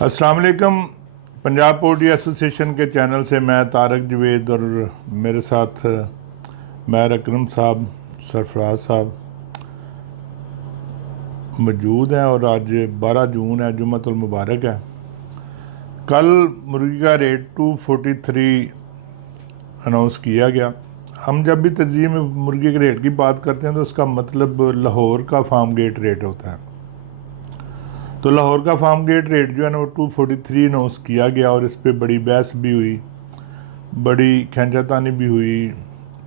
अस्सलाम वालेकुम। Punjab poultry association के चैनल से मैं तारक जवेद और मेरे साथ मैर अकरम साहब, सरफराज साहब मौजूद हैं। और आज 12 जून है, जुम्मतुल मुबारक है। कल मुर्गी का रेट 243 अनाउंस किया गया। हम जब भी तज्ज़िये में मुर्गी के रेट की बात करते हैं तो उसका मतलब लाहौर का फार्म गेट रेट होता है। तो लाहौर का फार्म गेट रेट जो है ना वो 243 अनाउंस किया गया और इस पर बड़ी बहस भी हुई, बड़ी खींचातानी भी हुई,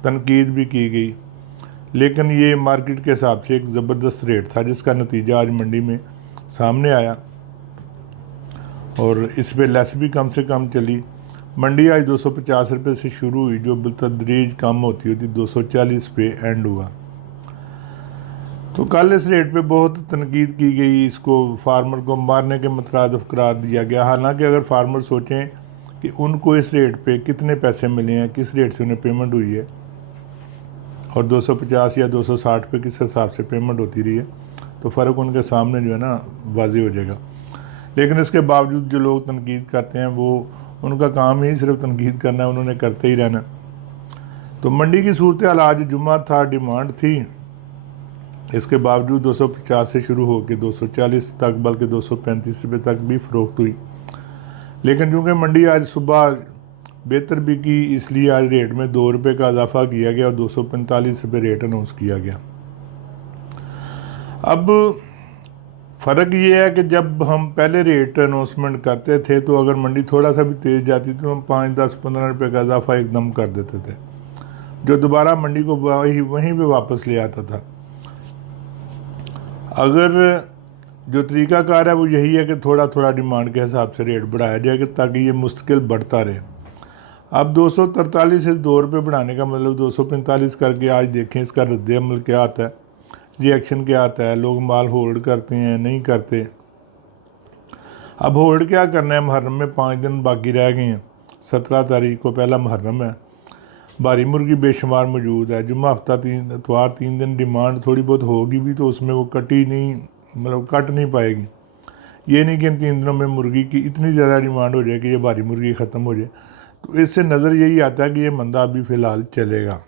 तनकीद भी की गई। लेकिन ये मार्केट के हिसाब से एक ज़बरदस्त रेट था जिसका नतीजा आज मंडी में सामने आया और इस पर लेस भी कम से कम चली। मंडी आज 250 रुपये से शुरू हुई, जो बिलतदरीज कम होती होती 240 पे एंड हुआ। तो कल इस रेट पे बहुत तनकीद की गई, इसको फार्मर को मारने के मुतरादिफ करार दिया गया। हालांकि अगर फार्मर सोचें कि उनको इस रेट पे कितने पैसे मिले हैं, किस रेट से उन्हें पेमेंट हुई है और 250 या 260 पे किस हिसाब से पेमेंट होती रही है, तो फ़र्क उनके सामने जो है ना वाज़ेह हो जाएगा। लेकिन इसके बावजूद जो लोग तनकीद करते हैं वो उनका काम ही सिर्फ तनकीद करना है, उन्होंने करते ही रहना। तो मंडी की सूरत हाल, आज जुम्मा था, डिमांड थी, इसके बावजूद 250 से शुरू होकर 240 तक, बल्कि 235 रुपये तक भी फ़रोख्त हुई। लेकिन चूँकि मंडी आज सुबह बेहतर भी की, इसलिए आज रेट में 2 रुपये का इजाफा किया गया और 245 रुपये रेट अनाउंस किया गया। अब फ़र्क ये है कि जब हम पहले रेट अनाउंसमेंट करते थे तो अगर मंडी थोड़ा सा भी तेज़ जाती तो हम 5, 10, 15 रुपये का इजाफा एकदम कर देते थे, जो दोबारा मंडी को वहीं पे वापस ले आता था। अगर जो तरीक़ाकार है वो यही है कि थोड़ा थोड़ा डिमांड के हिसाब से रेट बढ़ाया जाए ताकि ये मुस्तकिल बढ़ता रहे। अब 243 से 2 रुपये बढ़ाने का मतलब 245 करके आज देखें इसका रद्द अमल क्या आता है, रिएक्शन क्या आता है, लोग माल होल्ड करते हैं नहीं करते। अब होल्ड क्या करना है, मुहर्रम में 5 दिन बाकी रह गए हैं, 17 तारीख को पहला मुहर्रम है, भारी मुर्गी बेशुमार मौजूद है। जुम्मा हफ्ता 3 इतवार 3 दिन डिमांड थोड़ी बहुत होगी भी तो उसमें वो कटी नहीं, मतलब कट नहीं पाएगी। ये नहीं कि इन 3 दिनों में मुर्गी की इतनी ज़्यादा डिमांड हो जाए कि ये भारी मुर्गी ख़त्म हो जाए। तो इससे नज़र यही आता है कि ये मंदा अभी फ़िलहाल चलेगा।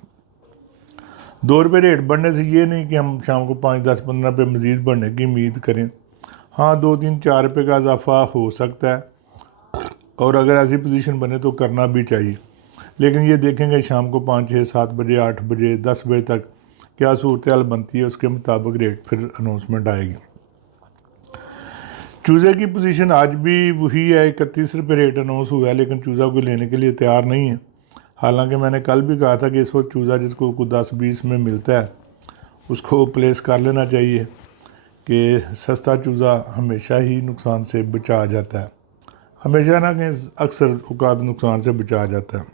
2 रुपये रेट बढ़ने से ये नहीं कि हम शाम को 5, 10, 15 रुपये मज़ीद बढ़ने की उम्मीद करें। हाँ, 2, 3, 4 रुपये का इजाफा हो सकता है और अगर ऐसी पोजीशन बने तो करना भी चाहिए। लेकिन ये देखेंगे शाम को 5, 6, 7 बजे, 8 बजे, 10 बजे तक क्या सूरत हाल बनती है, उसके मुताबिक रेट फिर अनाउंसमेंट आएगी। चूज़े की पोजीशन आज भी वही है, 31 रुपये रेट अनाउंस हुआ है, लेकिन चूज़ा कोई लेने के लिए तैयार नहीं है। हालांकि मैंने कल भी कहा था कि इस वक्त चूज़ा जिसको 10-20 में मिलता है उसको प्लेस कर लेना चाहिए कि सस्ता चूज़ा हमेशा ही नुकसान से बचा जाता है, हमेशा ना कि अक्सर औकात नुकसान से बचा जाता है।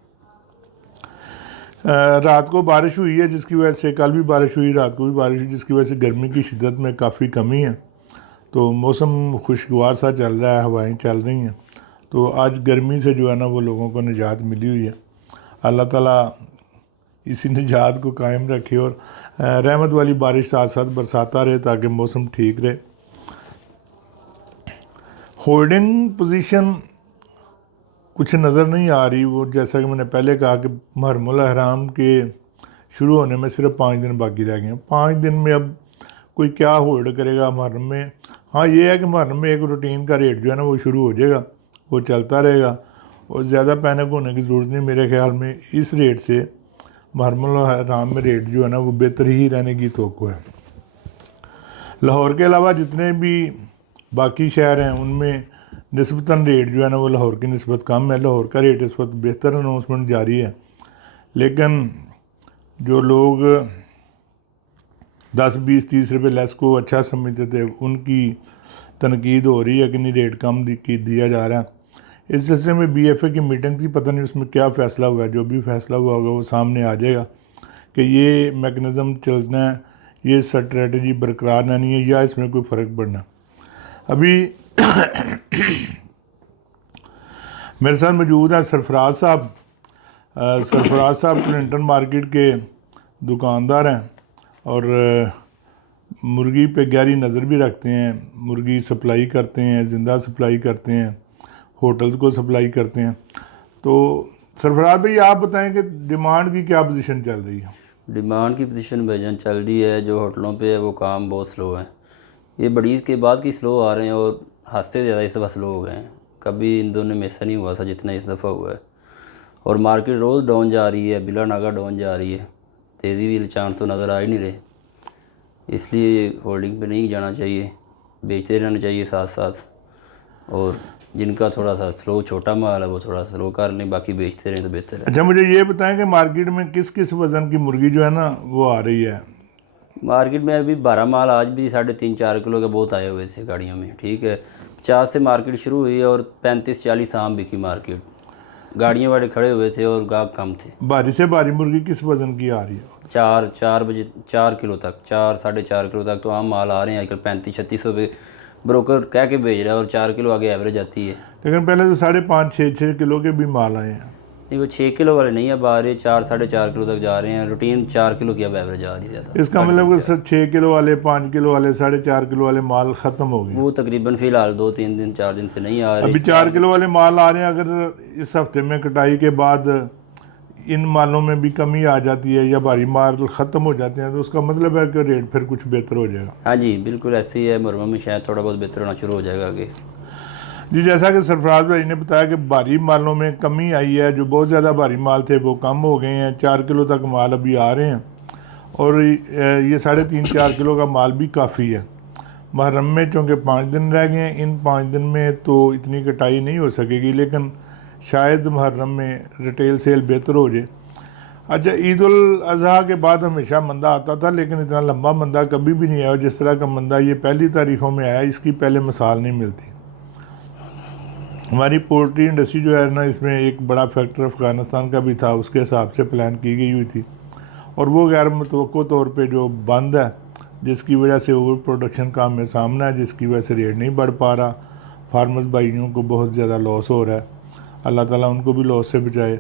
रात को बारिश हुई है जिसकी वजह से, कल भी बारिश हुई, रात को भी बारिश हुई, जिसकी वजह से गर्मी की शिद्दत में काफ़ी कमी है। तो मौसम खुशगवार सा चल रहा है, हवाएं चल रही हैं, तो आज गर्मी से जो है ना वो लोगों को निजात मिली हुई है। अल्लाह ताला इसी निजात को कायम रखे और रहमत वाली बारिश साथ साथ बरसाता रहे ताकि मौसम ठीक रहे। होल्डिंग पोजीशन कुछ नज़र नहीं आ रही, वो जैसा कि मैंने पहले कहा कि मुहर्रमुल हराम के शुरू होने में सिर्फ 5 दिन बाकी रह गए हैं। 5 दिन में अब कोई क्या होल्ड करेगा मुहर्रम में। हाँ, ये है कि मुहर्रम में एक रूटीन का रेट जो है ना वो शुरू हो जाएगा, वो चलता रहेगा और ज़्यादा पैनिक होने की ज़रूरत नहीं मेरे ख्याल में। इस रेट से मुहर्रमुल हराम में रेट जो है ना वो बेहतर ही रहने की तवक्को है। लाहौर के अलावा जितने भी बाकी शहर हैं उनमें निस्बतन रेट जो है ना वो लाहौर की निस्बत कम है। लाहौर का रेट इस वक्त बेहतर अनाउंसमेंट जारी है, लेकिन जो लोग 10, 20, 30 रुपये लेस को अच्छा समझते थे उनकी तनकीद हो रही है कि नहीं रेट कम दिया जा रहा है। इस सिलसिले में BFA की मीटिंग थी, पता नहीं उसमें क्या फ़ैसला हुआ है। जो भी फ़ैसला हुआ होगा वो सामने आ जाएगा कि ये मैकेनिज़्म चलना है, ये स्ट्रेटजी बरकरार रहनी है या इसमें कोई फ़र्क पड़ना। अभी मेरे साथ मौजूद है सरफराज साहब। सरफराज साहब क्लिंटन मार्केट के दुकानदार हैं और मुर्गी पे गहरी नज़र भी रखते हैं, मुर्गी सप्लाई करते हैं, ज़िंदा सप्लाई करते हैं, होटल्स को सप्लाई करते हैं। तो सरफराज भाई आप बताएं कि डिमांड की क्या पोजीशन चल रही है? डिमांड की पोजीशन भाईजान चल रही है, जो होटलों पे है वो काम बहुत स्लो है। ये बड़ी के बाद की स्लो आ रहे हैं और हंसते ज़्यादा इस दफ़ा स्लो हो गए हैं। कभी इन दोनों में ऐसा नहीं हुआ था जितना इस दफ़ा हुआ है। और मार्केट रोज़ डाउन जा रही है, बिला नागा डाउन जा रही है, तेज़ी भी चांस तो नज़र आ ही नहीं रहे। इसलिए होल्डिंग पे नहीं जाना चाहिए, बेचते रहना चाहिए साथ साथ। और जिनका थोड़ा सा स्लो छोटा माल है वो थोड़ा स्लो कर लें, बाकी बेचते रहें तो बेहतर है। अच्छा, मुझे ये बताएं कि मार्केट में किस किस वज़न की मुर्गी जो है ना वो आ रही है? मार्केट में अभी 12 माल आज भी 3.5-4 किलो के बहुत आए हुए थे गाड़ियों में, ठीक है। 50 से मार्केट शुरू हुई और 35-40 आम बिकी मार्केट। गाड़ियों वाले खड़े हुए थे और गाहक कम थे। भारी से भारी मुर्गी किस वज़न की आ रही है? 4 बजे 4 किलो तक, 4-4.5 किलो तक तो आम माल आ रहे हैं आजकल। 35-36 रुपये ब्रोकर कह के भेज रहा है और 4 किलो आगे एवरेज आती है। लेकिन पहले तो 5.5-6 किलो के भी माल आए हैं। नहीं, वो 6 किलो वाले नहीं अब आ रहे, 4-4.5 किलो तक जा रहे हैं। रूटीन 4 किलो की अब एवरेज आ रही है ज़्यादा। इसका मतलब कि 6 किलो वाले, 5 किलो वाले, 4.5 किलो वाले माल ख़त्म हो गए। वो तकरीबन फ़िलहाल 2-3 दिन 4 दिन से नहीं आ रहे। अभी 4 किलो वाले माल आ रहे हैं। अगर इस हफ्ते में कटाई के बाद इन मालों में भी कमी आ जाती है या भारी माल ख़त्म हो जाते हैं तो उसका मतलब है कि रेट फिर कुछ बेहतर हो जाएगा। हाँ जी, बिल्कुल ऐसे ही है। मुरम्मा में शायद थोड़ा बहुत बेहतर होना शुरू हो जाएगा आगे। जी, जैसा कि सरफराज भाई ने बताया कि भारी मालों में कमी आई है, जो बहुत ज़्यादा भारी माल थे वो कम हो गए हैं। 4 किलो तक माल अभी आ रहे हैं और ये 3.5-4 किलो का माल भी काफ़ी है। मुहर्रम में चूँकि 5 दिन रह गए हैं, इन 5 दिन में तो इतनी कटाई नहीं हो सकेगी, लेकिन शायद मुहर्रम में रिटेल सेल बेहतर हो जाए। अच्छा, ईद उल अज़हा के बाद हमेशा मंदा आता था, लेकिन इतना लंबा मंदा कभी भी नहीं आया जिस तरह का मंदा ये पहली तारीखों में आया। इसकी पहले मिसाल नहीं मिलती। हमारी पोल्ट्री इंडस्ट्री जो है ना, इसमें एक बड़ा फैक्टर अफ़गानिस्तान का भी था, उसके हिसाब से प्लान की गई हुई थी और वो गैर मुतवक्को तौर पे जो बंद है, जिसकी वजह से ओवर प्रोडक्शन का हमें सामना है, जिसकी वजह से रेट नहीं बढ़ पा रहा। फार्मर्स भाइयों को बहुत ज़्यादा लॉस हो रहा है। अल्लाह ताला उनको भी लॉस से बचाए।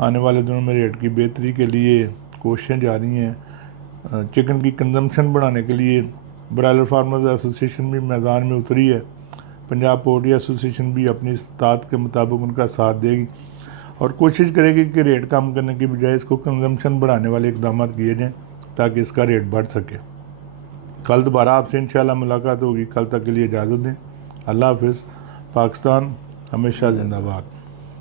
आने वाले दिनों में रेट की बेहतरी के लिए कोशिशें जारी हैं। चिकन की कंजम्पशन बढ़ाने के लिए ब्रायलर फार्मर्स एसोसिएशन भी मैदान में उतरी है। पंजाब पोल्ट्री एसोसिएशन भी अपनी इस्तात के मुताबिक उनका साथ देगी और कोशिश करेगी कि रेट कम करने की बजाय इसको कंजम्पशन बढ़ाने वाले इकदाम किए जाएँ ताकि इसका रेट बढ़ सके। कल दोबारा आपसे इंशाल्लाह मुलाकात होगी। कल तक के लिए इजाज़त दें। अल्लाह हाफ़िज़। पाकिस्तान हमेशा जिंदाबाद।